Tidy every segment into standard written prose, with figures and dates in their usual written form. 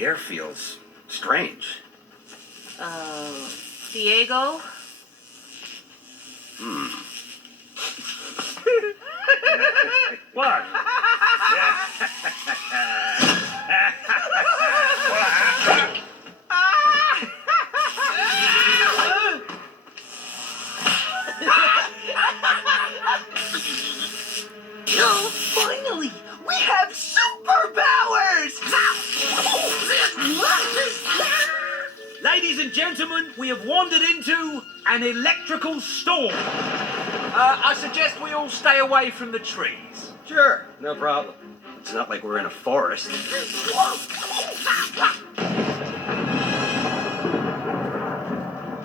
The air feels strange. Diego? What? Oh, finally! We have superpowers! Ladies and gentlemen, we have wandered into an electrical storm. I suggest we all stay away from the trees. Sure, no problem. It's not like we're in a forest.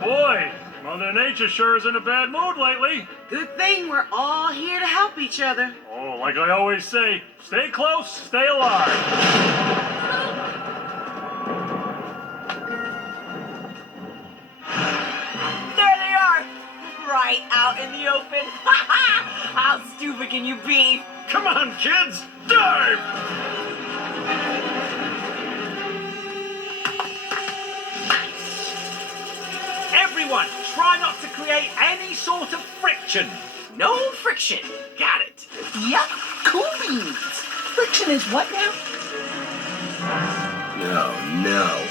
Boy, Mother Nature sure is in a bad mood lately. Good thing we're all here to help each other. Oh, like I always say, stay close, stay alive. There they are! Right out in the open. How stupid can you be? Come on, kids, dive! Everyone, try not to create any sort of friction. No friction. Got it. Yep, cool beans. Friction is what now? No, no.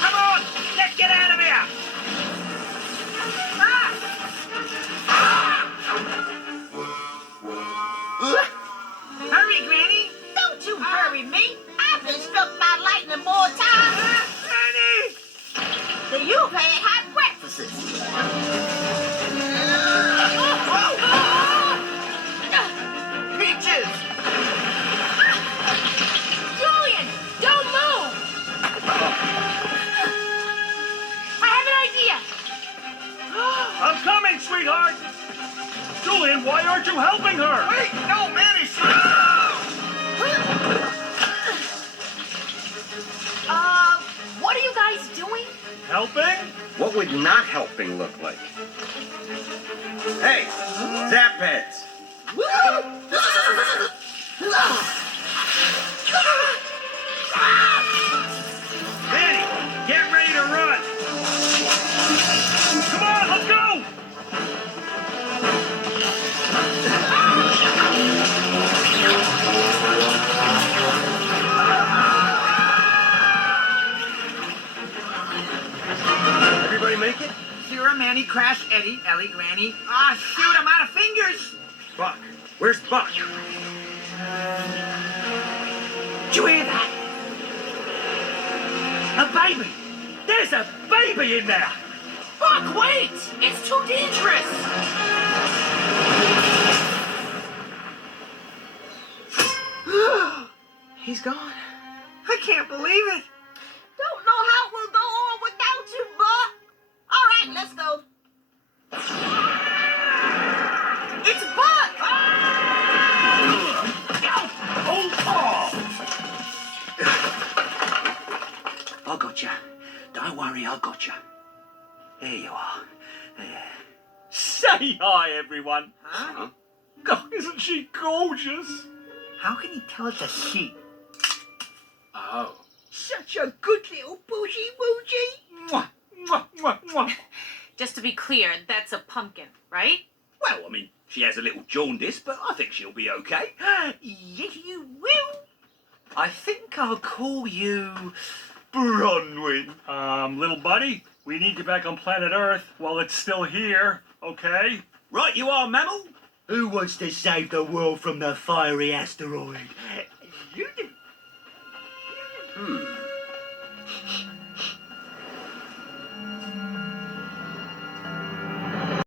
Come on, let's get out of here. Hurry, Granny. Don't you hurry me. I've been struck by lightning more times. Granny! Then you've had hot breakfasts. Peaches! Julian, don't move! I have an idea. I'm coming, sweetheart! Julian, why aren't you helping her? Wait, no, Manny, What are you guys doing? Helping? What would not helping look like? Hey, zap heads. Manny, get ready to run. Come on, let's go! Everybody make it? Zero, Manny, Crash, Eddie, Ellie, Granny. Ah, shoot, I'm out of fingers. Buck. Where's Buck? Did you hear that? A baby. There's a baby in there. Fuck, wait! It's too dangerous! He's gone. I can't believe it. Don't know how we'll go on without you, Buck. All right, let's go. It's Buck! I got you. Don't worry, I got you. There you are. There. Say hi, everyone. Huh? God, isn't she gorgeous? How can you tell it's a she? Oh. Such a good little bougie woogie. Mwah, mwah, mwah, mwah. Just to be clear, that's a pumpkin, right? Well, I mean, she has a little jaundice, but I think she'll be okay. Yes, you will. I think I'll call you Bronwyn. Little buddy, we need you back on planet Earth while it's still here, okay? Right you are, Mammal. Who wants to save the world from the fiery asteroid? You do.